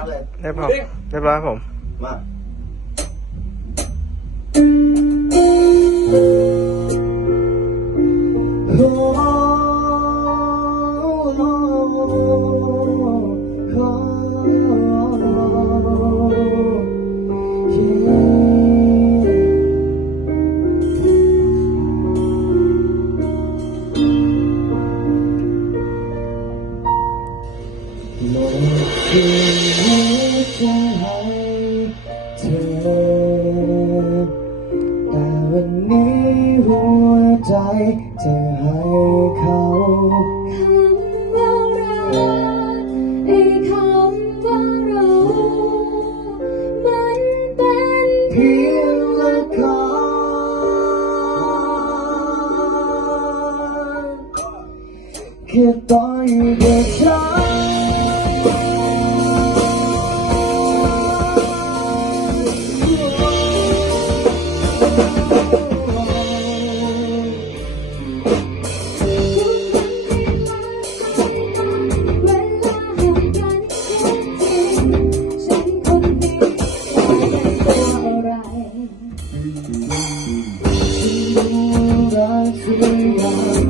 น้ำเลยเรียบร้อยเรียบร้อยผม มาโโลกคือหัวใจเธอ แต่วันนี้หัวใจเธให้เขาคำว่ารัไอ้คำว่าเรามันเป็นเพียงละครแค่ต่อยกับฉัน Hallelujah.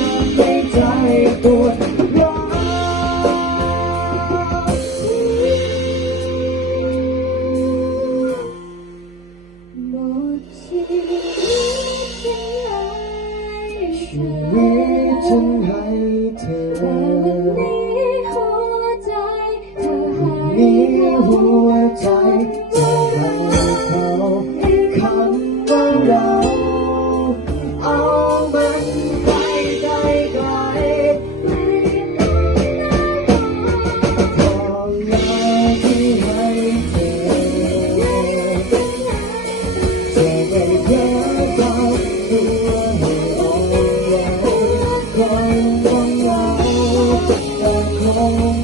หัวใจจะรักเขาคำว่าเราเอามันไปได้ไกลพอแล้วที่ให้เธอจะได้เจอกับตัวให้อ่อนแรงคงต้องเราแต่คง